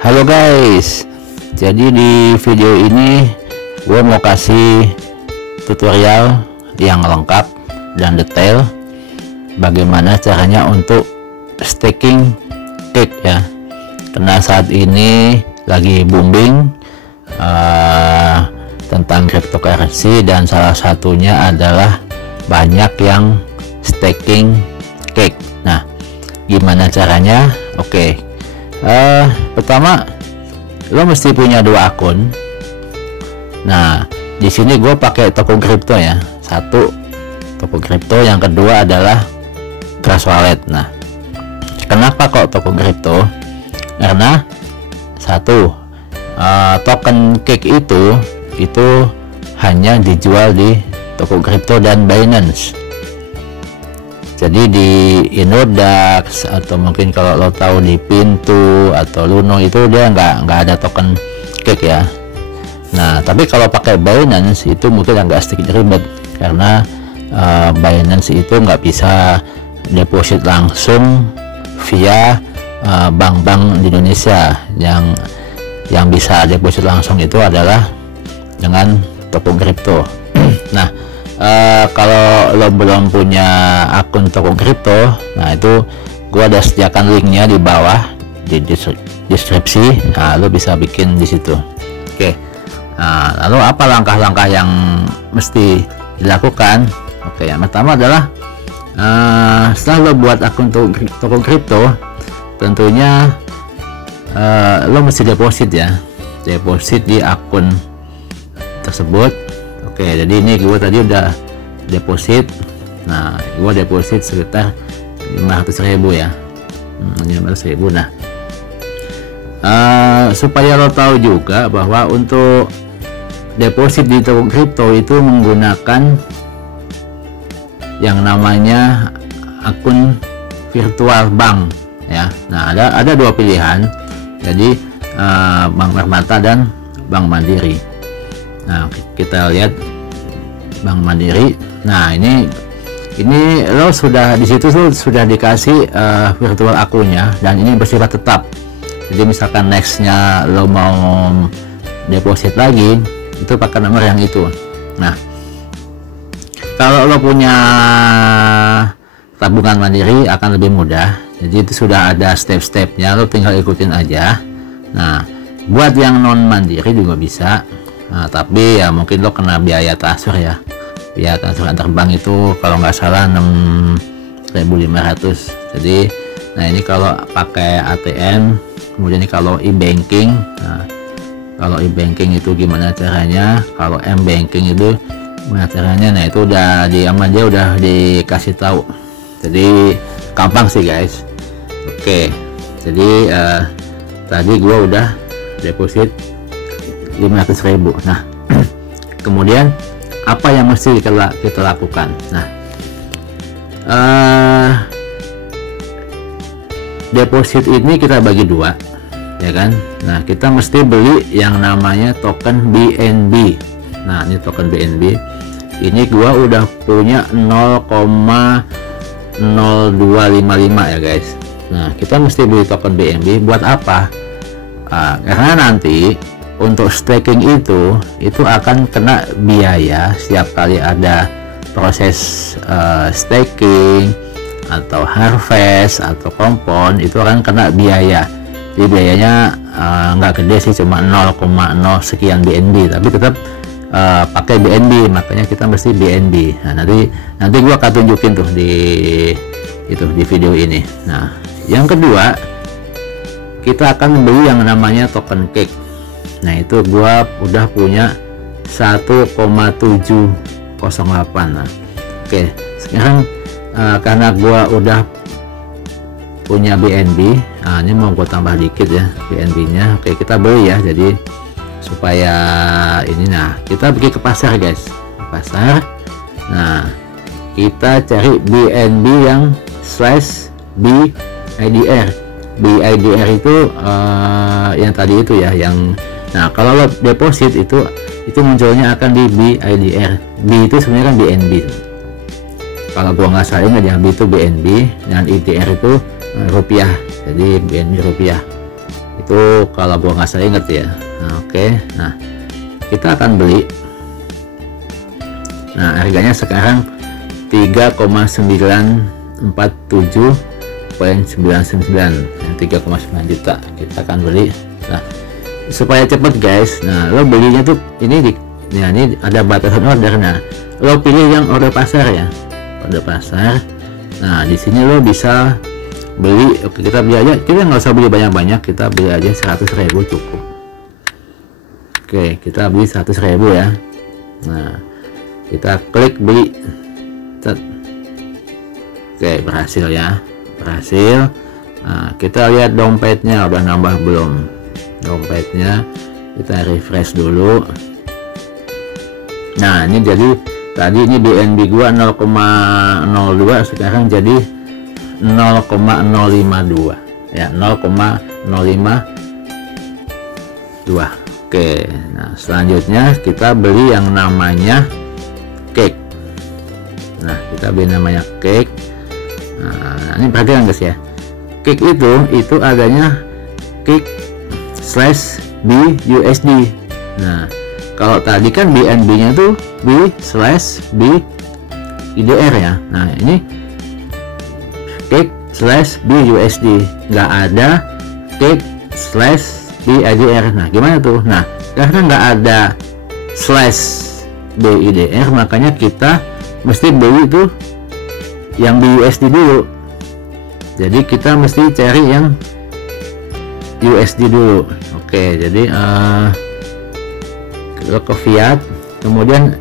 Halo guys, jadi di video ini gue mau kasih tutorial yang lengkap dan detail bagaimana caranya untuk staking cake ya, karena saat ini lagi booming tentang cryptocurrency dan salah satunya adalah banyak yang staking cake. Nah, gimana caranya? Oke. Pertama, lo mesti punya 2 akun. Nah, di sini gue pakai toko kripto ya. Satu toko kripto, yang kedua adalah Trust Wallet. Nah, kenapa kok toko kripto? Karena satu, token cake itu hanya dijual di toko kripto dan Binance. Jadi di Inodax atau mungkin kalau lo tahu di Pintu atau Luno itu dia nggak ada token cake ya. Nah, tapi kalau pakai Binance itu mungkin agak sedikit ribet karena Binance itu nggak bisa deposit langsung via bank-bank di Indonesia. Yang bisa deposit langsung itu adalah dengan toko kripto. Nah, kalau lo belum punya akun toko kripto, nah itu gua ada sediakan linknya di bawah di deskripsi. Nah, lo bisa bikin di situ. Oke. Nah, lalu apa langkah-langkah yang mesti dilakukan? Oke, yang pertama adalah setelah lo buat akun toko kripto, tentunya lo mesti deposit ya, deposit di akun tersebut. Oke, jadi ini gue tadi udah deposit. Nah, gue deposit sekitar 500.000 ya, 500.000. Nah, supaya lo tahu juga bahwa untuk deposit di toko kripto itu menggunakan yang namanya akun virtual bank ya. Nah, ada 2 pilihan, jadi Bank Permata dan Bank Mandiri. Nah, kita lihat Bank Mandiri. Nah, ini lo sudah di situ sudah dikasih virtual akunnya dan ini bersifat tetap. Jadi misalkan nextnya lo mau deposit lagi, itu pakai nomor yang itu. Nah, kalau lo punya tabungan Mandiri akan lebih mudah. Jadi itu sudah ada step-stepnya, lo tinggal ikutin aja. Nah, buat yang non Mandiri juga bisa. Nah, tapi ya mungkin lo kena biaya transfer ya. Biaya transfer antar bank itu kalau nggak salah 6.500. Jadi, nah ini kalau pakai ATM, kemudian ini kalau e-banking. Nah, kalau e-banking itu gimana caranya? Kalau m-banking itu gimana caranya? Nah, itu udah dia udah dikasih tahu. Jadi gampang sih guys. Oke, jadi tadi gua udah deposit 500.000. Nah, kemudian apa yang mesti kita lakukan? Nah, deposit ini kita bagi 2 ya kan. Nah, kita mesti beli yang namanya token BNB. Nah, ini token BNB ini gua udah punya 0,0255 ya guys. Nah, kita mesti beli token BNB buat apa? Karena nanti untuk staking itu akan kena biaya setiap kali ada proses staking atau harvest atau kompon, itu akan kena biaya. Jadi biayanya nggak gede sih, cuma 0,0 sekian BNB, tapi tetap pakai BNB, makanya kita mesti BNB. Nah, nanti gua akan tunjukin tuh di video ini. Nah, yang kedua kita akan beli yang namanya token cake. Nah, itu gua udah punya 1,708. Nah, oke, sekarang karena gua udah punya BNB, nah ini mau gua tambah dikit ya BNB nya. Oke, kita beli ya, jadi supaya ini. Nah, kita pergi ke pasar guys, pasar. Nah, kita cari BNB yang /BIDR. BIDR itu yang tadi itu ya, yang nah kalau lo deposit itu munculnya akan di BIDR. B itu sebenarnya kan BNB. Kalau gua nggak salah ingat ya, B itu BNB dan IDR itu rupiah. Jadi BNB rupiah. itu kalau gua nggak salah inget ya. Nah, oke, nah kita akan beli. Nah, harganya sekarang 3,947,99, 3,9 juta. Kita akan beli. Nah, supaya cepet guys, nah lo belinya tuh ini ya, ini ada batasan order. Nah, lo pilih yang order pasar ya, order pasar. Nah, di sini lo bisa beli. Oke, kita beli aja, kita nggak usah beli banyak-banyak, kita beli aja 100.000 cukup. Oke, kita beli 100.000 ya. Nah, kita klik beli. Oke, berhasil ya, berhasil. Nah, kita lihat dompetnya udah nambah belum. Dompetnya kita refresh dulu. Nah, ini jadi tadi ini BNB gua 0,02, sekarang jadi 0,052 ya, 0,052. Oke, nah selanjutnya kita beli yang namanya cake. Nah, kita beli namanya cake. Nah, ini perhatikan guys ya, cake itu adanya cake / BUSD. Nah, kalau tadi kan BNB nya tuh B/BIDR ya. Nah, ini cake / BUSD, nggak ada cake / BIDR. Nah, gimana tuh? Nah, karena nggak ada /BIDR, makanya kita mesti beli tuh yang BUSD dulu. Jadi kita mesti cari yang USD dulu. Oke, jadi kita ke fiat, kemudian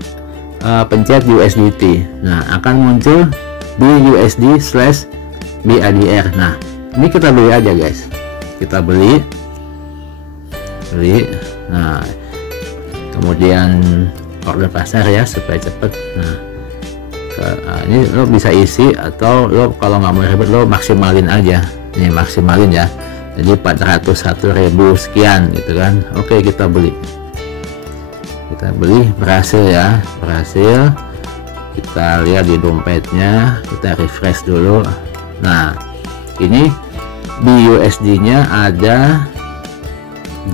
pencet USDT. Nah, akan muncul BUSD / BIDR. Nah, ini kita beli aja guys, kita beli. Nah, kemudian order pasar ya supaya cepet. Nah, ini lo bisa isi, atau lo kalau nggak mau ribet lo maksimalin aja. Ini maksimalin ya, jadi 401.000 sekian gitu kan. Oke, kita beli, berhasil ya, berhasil. Kita lihat di dompetnya, kita refresh dulu. Nah, ini BUSD nya ada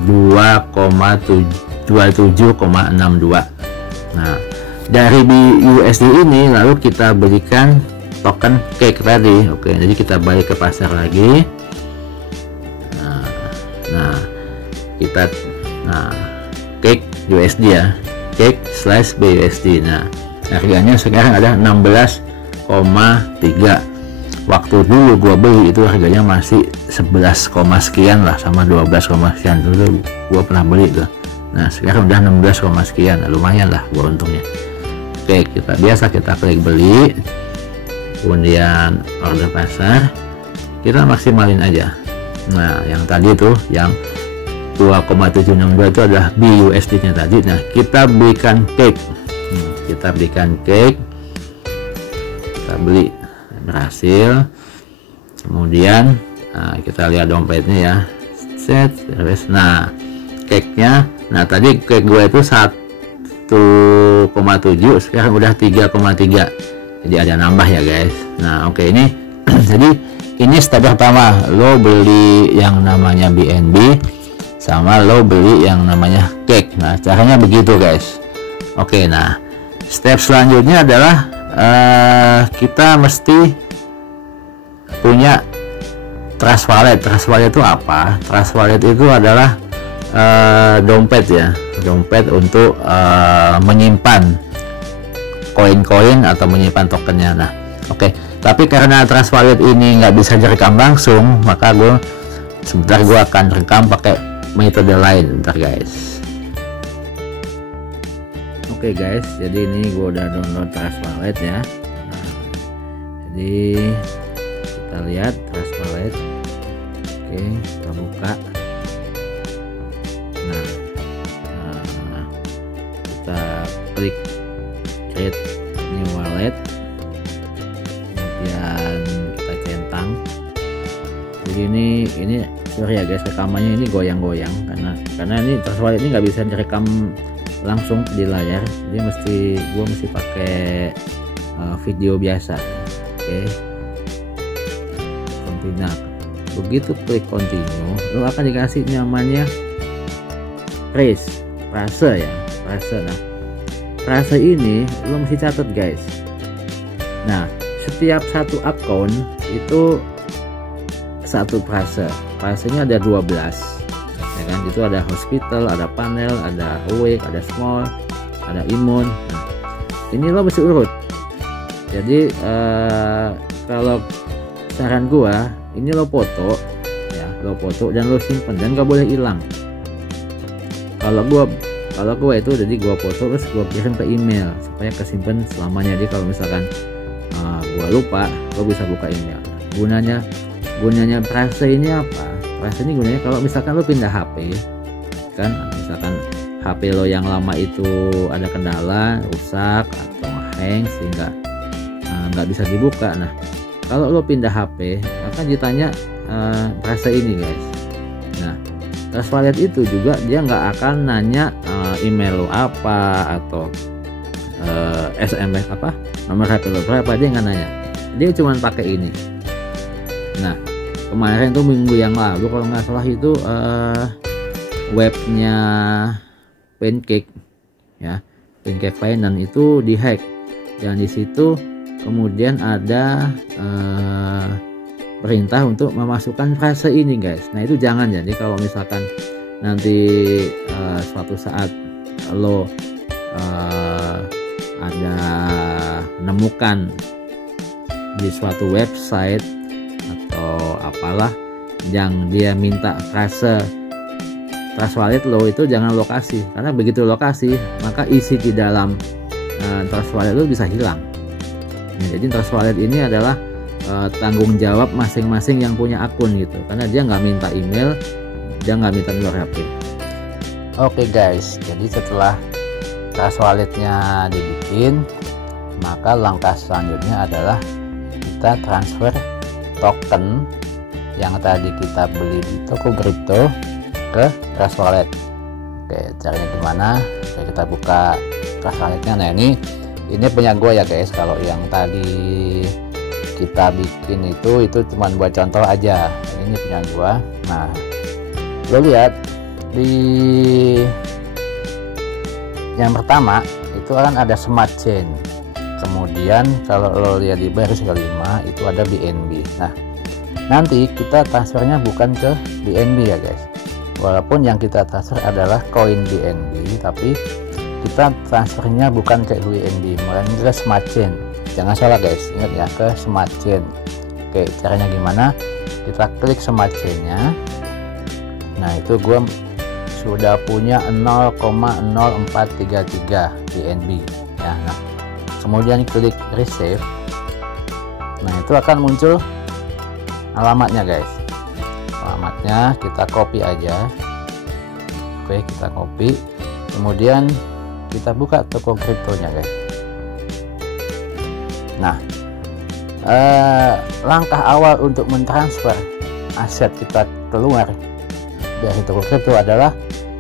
2,27,62. Nah, dari BUSD ini lalu kita belikan token cake tadi. Oke, jadi kita balik ke pasar lagi. Nah, kita cake USD ya, cake / BUSD. Nah, harganya sekarang ada 16,3. Waktu dulu gua beli itu harganya masih 11, sekian lah, sama 12, sekian dulu gua pernah beli tuh. Nah, sekarang udah 16, sekian, lumayan lah gua untungnya. Oke, kita klik beli, kemudian order pasar, kita maksimalin aja. Nah, yang tadi tuh yang 2,762 itu adalah BUSD nya tadi. Nah, kita belikan cake. Kita beli, berhasil. Kemudian kita lihat dompetnya ya, set. Nah, cake-nya, nah tadi cake gue itu 1,7, sekarang udah 3,3, jadi ada nambah ya guys. Nah, oke, ini jadi ini step pertama, lo beli yang namanya BNB sama lo beli yang namanya cake. Nah, caranya begitu guys. Oke, nah step selanjutnya adalah kita mesti punya trust wallet. Trust wallet itu apa? Trust wallet itu adalah dompet ya, dompet untuk menyimpan koin-koin atau menyimpan tokennya. Nah, oke, tapi karena trust wallet ini nggak bisa direkam langsung, maka sebentar gue akan rekam pakai metode lain. Bentar guys. Oke guys, jadi ini gue udah download trust wallet ya. Nah, jadi kita lihat trust wallet. Oke, kita buka. Nah, kita klik create new wallet, kemudian kita centang. Jadi ini sorry ya guys, rekamannya ini goyang-goyang karena ini trust wallet ini nggak bisa direkam langsung di layar, jadi gue mesti pakai video biasa. Oke, continue. begitu klik continue lo akan dikasih namanya frase ya, frase. Nah, frase ini lo mesti catat guys. Nah, setiap satu akun itu satu frase. Frasenya ada 12 ya kan, itu ada hospital, ada panel, ada awake, ada small, ada immune. Nah, ini lo mesti urut. Jadi kalau saran gua, ini lo foto ya, lo foto dan lo simpen dan gak boleh hilang. Kalau gua itu jadi gua foto terus gua kirim ke email supaya kesimpan selamanya. Jadi kalau misalkan gua lupa, lo bisa buka email. Gunanya frase ini apa? Frase ini gunanya kalau misalkan lo pindah HP kan, misalkan HP lo yang lama itu ada kendala, rusak atau hang sehingga nggak bisa dibuka. Nah, kalau lo pindah HP akan ditanya frase ini guys. Nah, Trust Wallet itu juga dia nggak akan nanya email lo apa atau SMS apa, nomor HP lo berapa, dia nggak nanya. Dia cuma pakai ini. Nah, kemarin tuh minggu yang lalu kalau nggak salah itu webnya Pancake ya, Pancake Finance itu dihack dan di situ kemudian ada perintah untuk memasukkan frase ini guys. Nah, itu jangan. Jadi kalau misalkan nanti suatu saat lo ada menemukan di suatu website atau apalah yang dia minta frase Trust Wallet lo, itu jangan lokasi, karena begitu lokasi maka isi di dalam Trust Wallet lo bisa hilang. Nah, jadi Trust Wallet ini adalah tanggung jawab masing-masing yang punya akun gitu, karena dia nggak minta email, dia nggak minta nomor HP. Oke guys, jadi setelah Trust Walletnya dibikin, maka langkah selanjutnya adalah kita transfer token yang tadi kita beli di toko kripto ke Trust Wallet. Oke, caranya gimana? Oke, kita buka Trust Walletnya. Nah, ini punya gue ya guys. Kalau yang tadi kita bikin itu cuma buat contoh aja. Ini punya gue. Nah, lo lihat di yang pertama itu kan ada Smart Chain. Kemudian kalau lo lihat di baris kelima itu ada BNB. Nah, nanti kita transfernya bukan ke BNB ya guys. Walaupun yang kita transfer adalah koin BNB, tapi kita transfernya bukan ke BNB, melainkan ke Smart Chain. Jangan salah guys, ingat ya, ke Smart Chain. Oke, caranya gimana? Kita klik Smart Chain-nya. Nah, itu gue sudah punya 0,0433 BNB ya. Nah, kemudian klik receive. Nah, itu akan muncul alamatnya guys. Alamatnya kita copy aja. Oke, kita copy, kemudian kita buka toko kriptonya guys. Nah, langkah awal untuk mentransfer aset kita keluar dari toko kripto adalah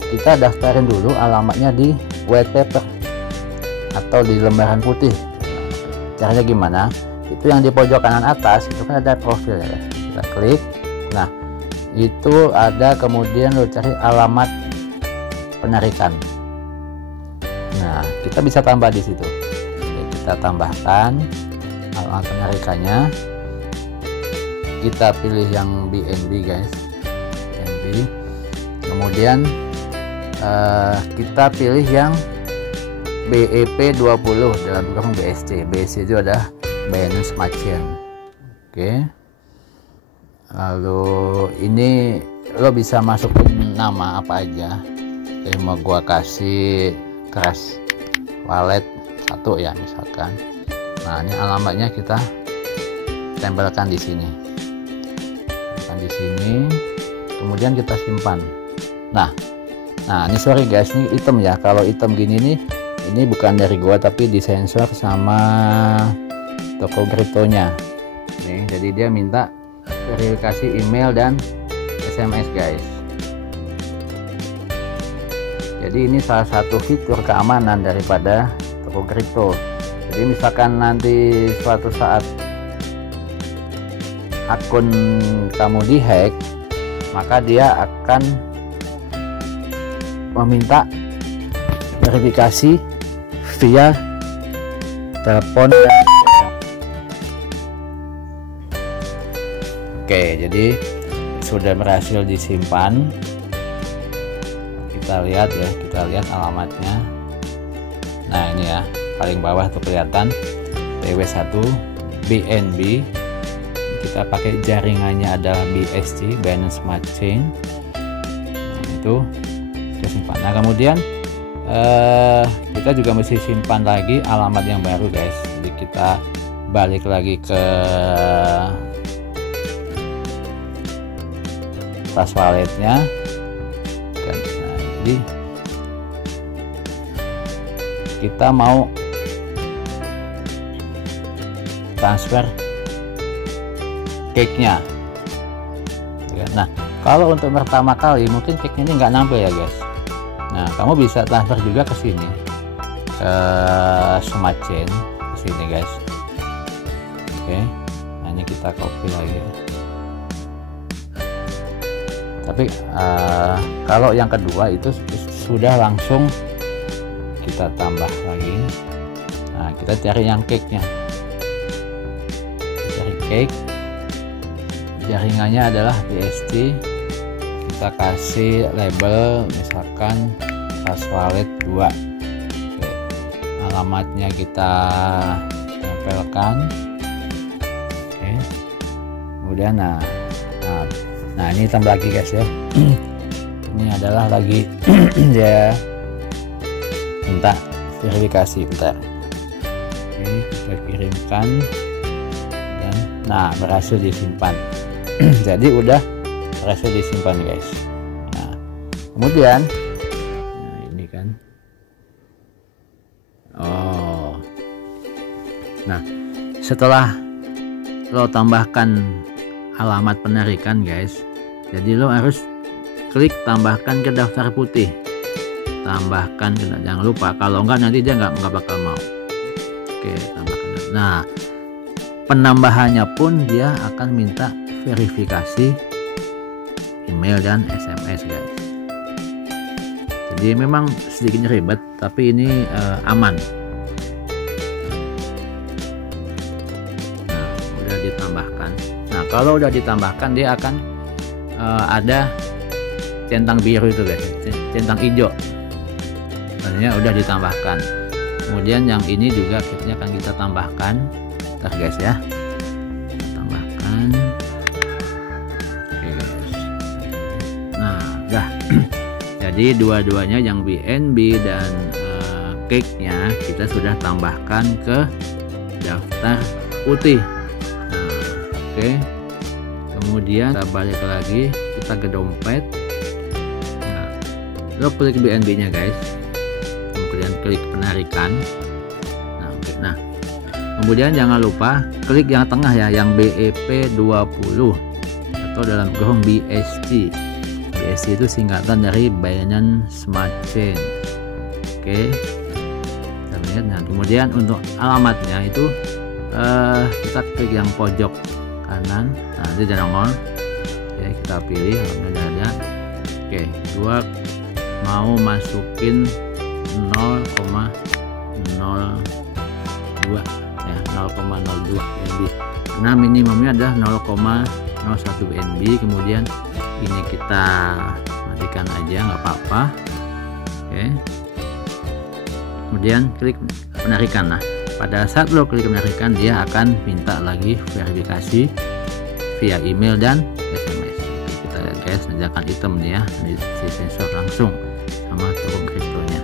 kita daftarin dulu alamatnya di white paper atau di lembaran putih. Caranya gimana? Itu yang di pojok kanan atas itu kan ada profil ya. Kita klik. Nah, itu ada, kemudian lo cari alamat penarikan. Nah, kita bisa tambah di situ. Oke, kita tambahkan alamat penarikannya. Kita pilih yang BNB guys, BNB. Kemudian kita pilih yang BEP20 dalam kurung BSC. BSC itu ada Binance Smart Chain. Oke. Lalu ini lo bisa masukin nama apa aja. Oke, mau gua kasih Trust Wallet 1 ya misalkan. Nah, ini alamatnya kita tempelkan di sini. Tempelkan di sini. Kemudian kita simpan. Nah, ini sorry guys, ini item ya. Kalau item gini nih, ini bukan dari gua tapi disensor sama toko kriptonya. Nih, jadi dia minta verifikasi email dan SMS guys. Jadi ini salah satu fitur keamanan daripada toko kripto. Jadi misalkan nanti suatu saat akun kamu dihack, maka dia akan meminta verifikasi via telepon. Oke, jadi sudah berhasil disimpan. Kita lihat ya, kita lihat alamatnya. Nah ini ya, paling bawah tuh kelihatan TW1 BNB. Kita pakai jaringannya adalah BSC, Binance Smart Chain. Nah, itu kita simpan. Nah kemudian kita juga mesti simpan lagi alamat yang baru guys. Jadi kita balik lagi ke tas walletnya kan. Nah, jadi kita mau transfer cake-nya. Nah kalau untuk pertama kali mungkin cake-nya ini nggak nampil ya guys. Nah kamu bisa transfer juga ke sini, ke Smart Chain, ke sini guys. Oke, nah ini kita copy lagi. Tapi kalau yang kedua itu sudah langsung kita tambah lagi. Nah kita cari yang cake-nya, cari cake, jaringannya adalah BSC. Kita kasih label misalkan tas wallet 2. Oke. Alamatnya kita tempelkan. Oke. Kemudian nah ini tambah lagi guys ya. Ini adalah lagi dia minta verifikasi, bentar. Oke, kita kirimkan dan nah berhasil disimpan. Jadi udah berhasil disimpan guys. Nah kemudian nah ini kan, oh nah setelah lo tambahkan alamat penarikan guys, jadi lo harus klik tambahkan ke daftar putih, tambahkan ke, jangan lupa, kalau enggak nanti dia nggak bakal mau. Oke, tambahkan. Nah penambahannya pun dia akan minta verifikasi email dan SMS guys. Jadi memang sedikit ribet tapi ini aman. Nah udah ditambahkan. Nah kalau udah ditambahkan dia akan ada centang biru itu guys, centang hijau, artinya udah ditambahkan. Kemudian yang ini juga akan kita tambahkan, ntar guys ya, kita tambahkan. Oke guys, nah udah. Jadi dua-duanya yang BNB dan cake-nya kita sudah tambahkan ke daftar putih. Nah, oke. Kemudian kita balik lagi, kita ke dompet. Nah, lo klik BNB-nya guys. Kemudian klik penarikan. Nah, oke. Nah, kemudian jangan lupa klik yang tengah ya, yang BEP 20 atau dalam kurung BSC. BSC itu singkatan dari Binance Smart Chain. Oke, kita lihat. Nah kemudian untuk alamatnya itu kita klik yang pojok kanan. Nah ini ada nongol. Oke, kita pilih, alhamdulillah ada. Oke, gua mau masukin 0,02 ya, 0,02 BNB karena minimumnya adalah 0,01 BNB. Kemudian ini kita matikan aja, nggak apa-apa. Oke, kemudian klik penarikan. Nah pada saat lo klik penarikan dia akan minta lagi verifikasi via email dan SMS. Oke, kita lihat guys, nanjakan item nih ya, si sensor langsung sama token kriptonya.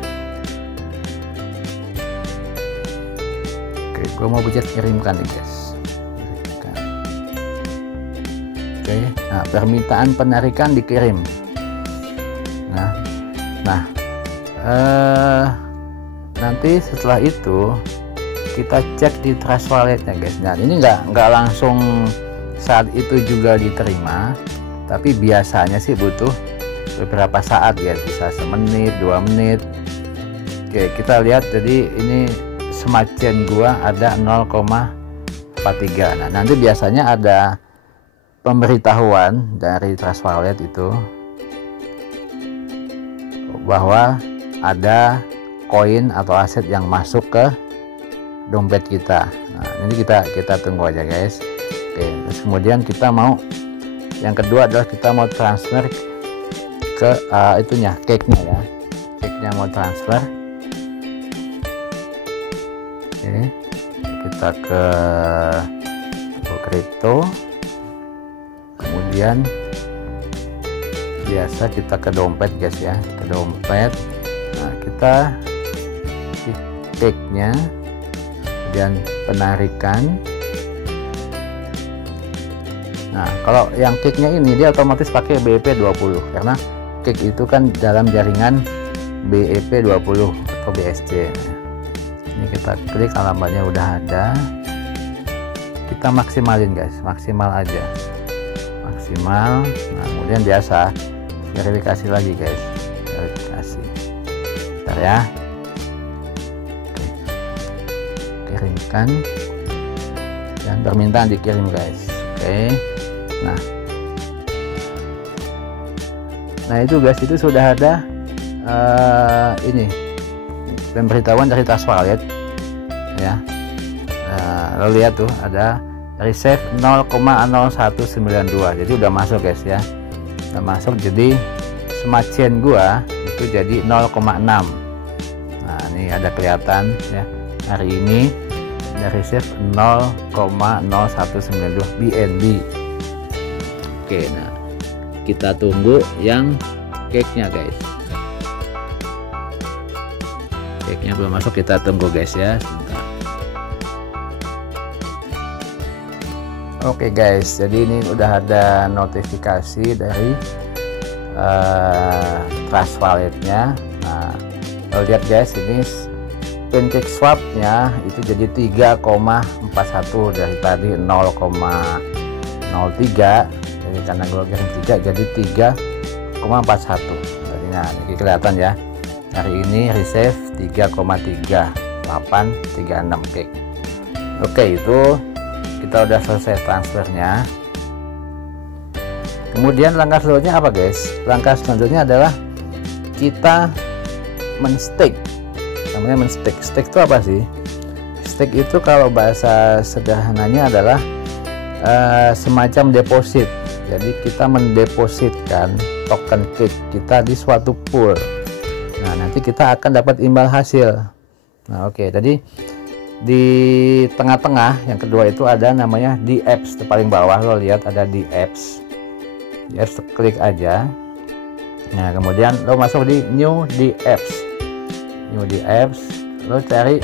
Oke, gua mau budget kirimkan nih guys. Oke, nah permintaan penarikan dikirim. Nanti setelah itu kita cek di trust walletnya guys. Nah ini nggak langsung saat itu juga diterima, tapi biasanya sih butuh beberapa saat ya, bisa semenit 2 menit. Oke, kita lihat. Jadi ini Smart Chain gua ada 0,43. Nah nanti biasanya ada pemberitahuan dari Trust Wallet itu bahwa ada koin atau aset yang masuk ke dompet kita. Nah, ini kita tunggu aja guys. Oke, terus kemudian kita mau yang kedua adalah kita mau transfer ke itunya, cake-nya ya. Cake-nya mau transfer. Oke, kita ke crypto. Kemudian biasa kita ke dompet guys ya, ke dompet. Nah, kita di cake-nya, kemudian penarikan. Nah, kalau yang cake-nya ini dia otomatis pakai BEP20 karena cake itu kan dalam jaringan BEP20 atau BSC. Ini kita klik, alamatnya udah ada. Kita maksimalin guys, maksimal aja, maksimal. Nah, kemudian biasa verifikasi lagi guys, verifikasi. Bentar ya. Oke. Kirimkan dan permintaan dikirim guys. Oke. Nah itu guys, itu sudah ada ini pemberitahuan dari Trust Wallet ya. Lo lihat tuh ada receive 0,0192, jadi udah masuk guys ya, udah masuk. Jadi smart chain gua itu jadi 0,6. Nah ini ada kelihatan ya, hari ini ada receive 0,0192 BNB. Oke, nah kita tunggu yang cake-nya guys. Cake-nya belum masuk, kita tunggu guys ya sebentar. Oke guys, jadi ini udah ada notifikasi dari Trust Wallet-nya. Nah, lo lihat guys, ini Pancake Swap-nya itu jadi 3,41 dari tadi 0,03. Jadi karena gue kirim 3 jadi 3,41. Jadi nah ini kelihatan ya, hari ini receive 3,3836 cake. Oke, itu kita udah selesai transfernya. Kemudian langkah selanjutnya apa guys? Langkah selanjutnya adalah kita men-stake. Namanya men-stake. Stake itu apa sih? Stake itu kalau bahasa sederhananya adalah semacam deposit. Jadi kita mendepositkan token cake kita di suatu pool. Nah, nanti kita akan dapat imbal hasil. Nah, oke. Jadi di tengah-tengah yang kedua itu ada namanya DApps. Di paling bawah lo lihat ada DApps. DApps, klik aja. Nah, kemudian lo masuk di New DApps. New DApps, lo cari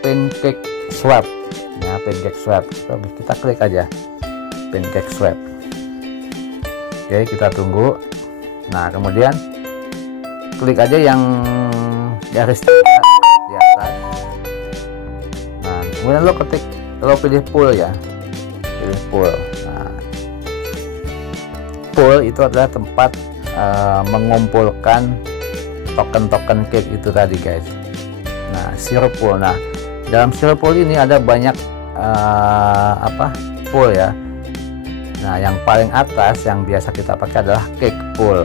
Pancake Swap. Nah, Pancake Swap. Kita klik aja Pancake Swap. Oke, kita tunggu. Nah, kemudian klik aja yang garis di atas. Nah, kemudian lo ketik, lo pilih pool ya, pilih pool. Nah, pool itu adalah tempat mengumpulkan token-token cake itu tadi guys. Nah, share pool. Nah, dalam share pool ini ada banyak pool ya. Nah, yang paling atas yang biasa kita pakai adalah cake pool.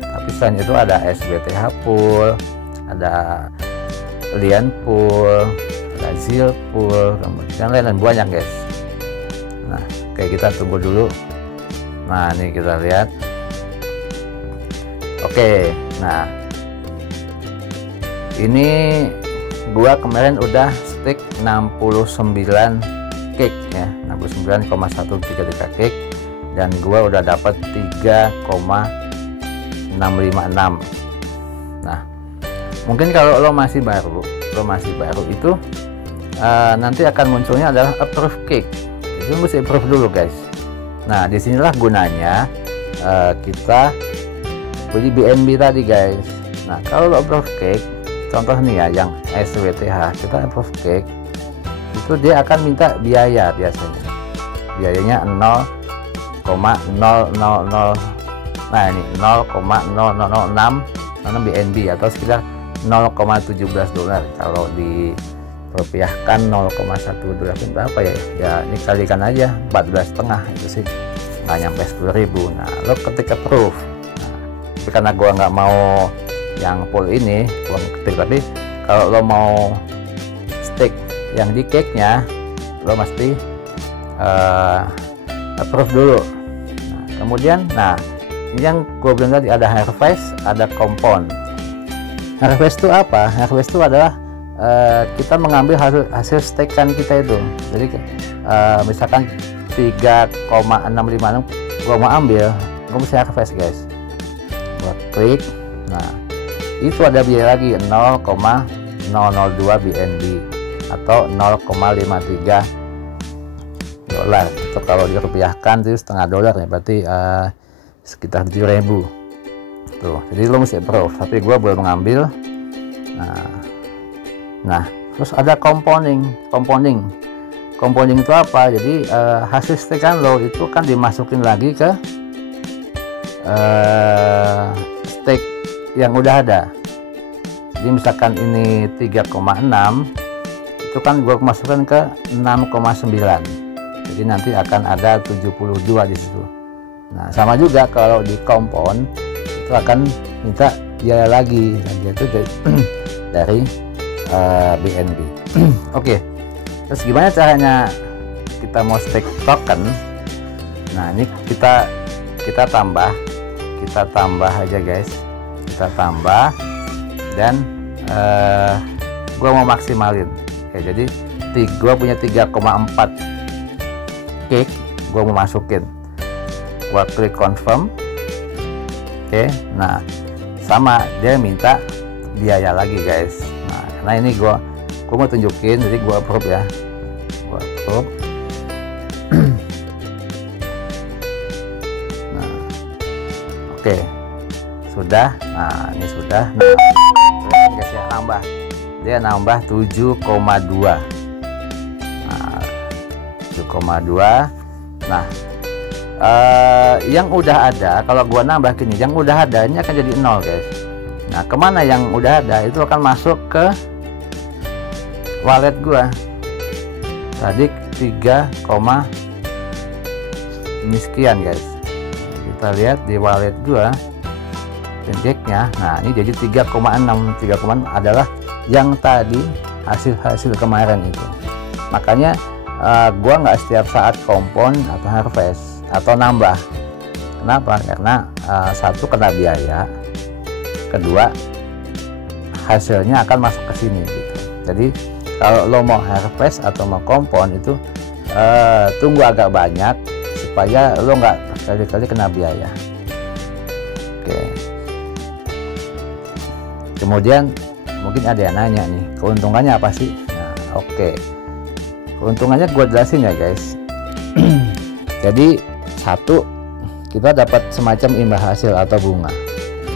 Tapi selain itu ada SBTH pool, ada Lian pool, ada Zil pool, kemudian lain-lain banyak guys. Nah, oke, kita tunggu dulu. Nah, ini kita lihat. Oke, nah ini gua kemarin udah stake 69 cake ya, 69,133 cake, dan gua udah dapat 3,656. Nah, mungkin kalau lo masih baru itu nanti akan munculnya adalah approve cake. Itu mesti approve dulu guys. Nah, disinilah gunanya kita beli BNB tadi guys. Nah, kalau lo approve cake, contoh nih ya yang SWTH, kita approve cake itu dia akan minta biaya, biasanya biayanya 0,000, nah ini 0,0006 BNB atau sekitar 0,17 dolar. Kalau dirupiahkan 0,1 dolar berapa ya? Ya ini kalikan aja 14,5 itu sih. nggak nyampe 10.000. Nah lo ketik approve. Nah, tapi karena gua nggak mau yang full ini, gua ketik. Tapi kalau lo mau stake yang di cake nya, lo mesti approve dulu. Nah, kemudian ini yang gue bilang tadi, ada harvest, ada compound. Harvest itu apa? Harvest itu adalah kita mengambil hasil stakean kita itu. Jadi misalkan 3,656 gue mau ambil, gue bisa harvest guys. Gue klik, nah itu ada biaya lagi 0,002 BNB atau 0,53 dolar. Itu kalau dirupiahkan itu setengah dolar ya, berarti sekitar 7.000 tuh. Jadi lo mesti approve, tapi gue belum mengambil. Nah terus ada compounding itu apa? Jadi hasil stakean lo itu kan dimasukin lagi ke stake yang udah ada. Jadi misalkan ini 3,6, itu kan gue masukkan ke 6,9, jadi nanti akan ada 72 di situ. Nah sama juga kalau di compound itu akan minta biaya lagi, dan dia itu dari BNB. Oke, terus gimana caranya kita mau stake token? Nah ini kita tambah aja guys, kita tambah, dan gua mau maksimalin. Oke, jadi gua punya 3,4 cake, gua mau masukin. Gua klik confirm. Oke, nah sama dia minta biaya lagi guys. Nah karena ini gua mau tunjukin, jadi gua approve ya, gua approve. Nah oke, sudah. Nah ini sudah. Nah guys ya, dia nambah 7,2. Nah 7,2. Nah yang udah ada, kalau gua nambah gini, yang udah ada ini akan jadi 0 guys. Nah kemana yang udah ada? Itu akan masuk ke wallet gua tadi 3, ini sekian guys. Kita lihat di wallet gua indeksnya. Nah ini jadi 3,6 adalah yang tadi hasil kemarin itu. Makanya gua nggak setiap saat compound atau harvest atau nambah. Kenapa? Karena satu, kena biaya, kedua hasilnya akan masuk ke sini gitu. Jadi kalau lo mau harvest atau mau compound itu tunggu agak banyak supaya lo nggak kali-kali kena biaya. Oke, kemudian mungkin ada yang nanya nih, keuntungannya apa sih? Nah oke, keuntungannya gue jelasin ya guys. Jadi satu, kita dapat semacam imbal hasil atau bunga,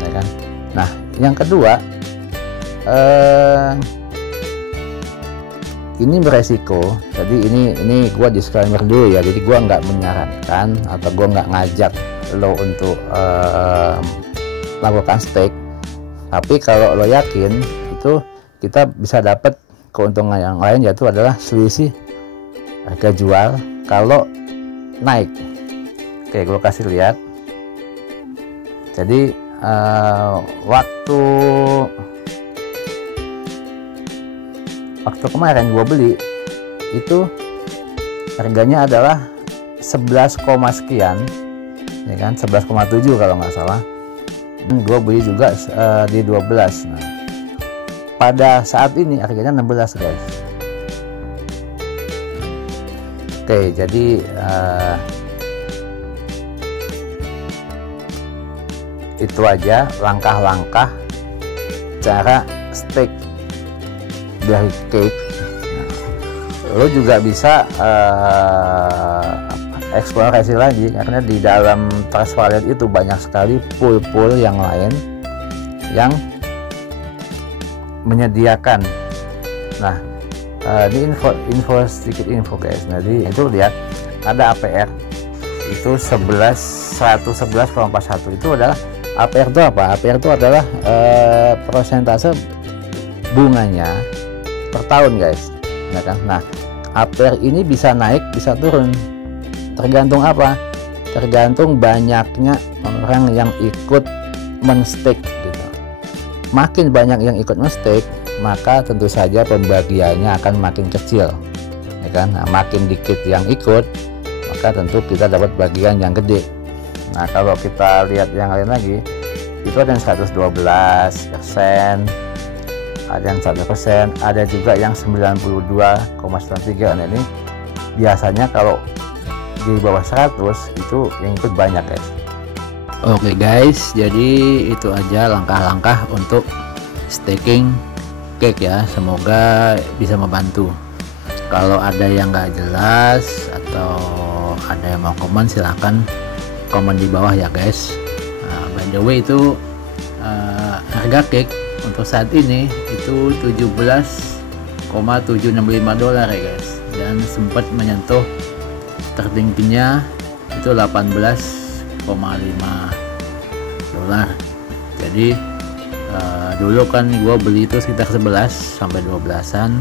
ya kan? Nah yang kedua, ini beresiko. Jadi ini gue disclaimer dulu ya, jadi gue nggak menyarankan atau gue nggak ngajak lo untuk lakukan stake. Tapi kalau lo yakin, itu kita bisa dapat keuntungan yang lain, yaitu adalah selisih harga jual kalau naik. Oke, gue kasih lihat. Jadi waktu kemarin gue beli itu harganya adalah 11, sekian, ya kan, 11,7 kalau nggak salah. Gue beli juga di 12. Nah, pada saat ini harganya 16 guys. Oke, jadi itu aja langkah-langkah cara stake dari cake. Lo juga bisa eksplorasi lagi, karena di dalam Trust Wallet itu banyak sekali pool yang lain yang menyediakan. Nah ini sedikit info guys. Jadi itu lihat ada APR itu 111,41. Itu adalah APR itu apa? APR itu adalah persentase bunganya per tahun guys, ya kan? Nah APR ini bisa naik bisa turun, tergantung apa? tergantung banyaknya orang yang ikut men-stake gitu. Makin banyak yang ikut men-stake, maka tentu saja pembagiannya akan makin kecil, ya kan. Nah, makin dikit yang ikut, maka tentu kita dapat bagian yang gede. Nah, kalau kita lihat yang lain lagi, itu ada yang 112%, ada yang 1%, ada juga yang 92,93. Nah, ini biasanya kalau di bawah 100 itu yang ikut banyak, guys. Oke guys, jadi itu aja langkah-langkah untuk staking cake ya. Semoga bisa membantu. Kalau ada yang nggak jelas atau ada yang mau komen, silahkan komen di bawah ya guys. Nah, by the way itu harga cake untuk saat ini itu $17,765 ya guys, dan sempat menyentuh tertingginya itu $18,5. Jadi dulu kan gue beli itu sekitar 11 sampai 12-an,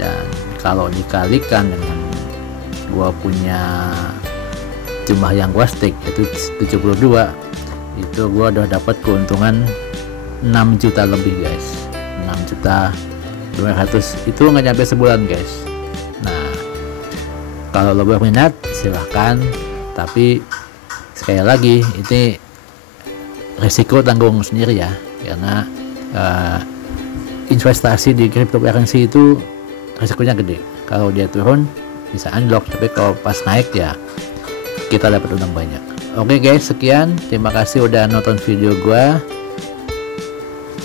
dan kalau dikalikan dengan gue punya jumlah yang gue stake itu 72, itu gue udah dapat keuntungan 6 juta lebih guys, 6.200.000. itu nggak nyampe sebulan guys. Nah, kalau lo berminat silahkan, tapi sekali lagi ini resiko tanggung sendiri ya, karena investasi di cryptocurrency itu resikonya gede. Kalau dia turun bisa unlock, tapi kalau pas naik ya kita dapat untung banyak. Oke guys, sekian, terima kasih udah nonton video gua,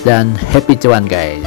dan happy cuan guys.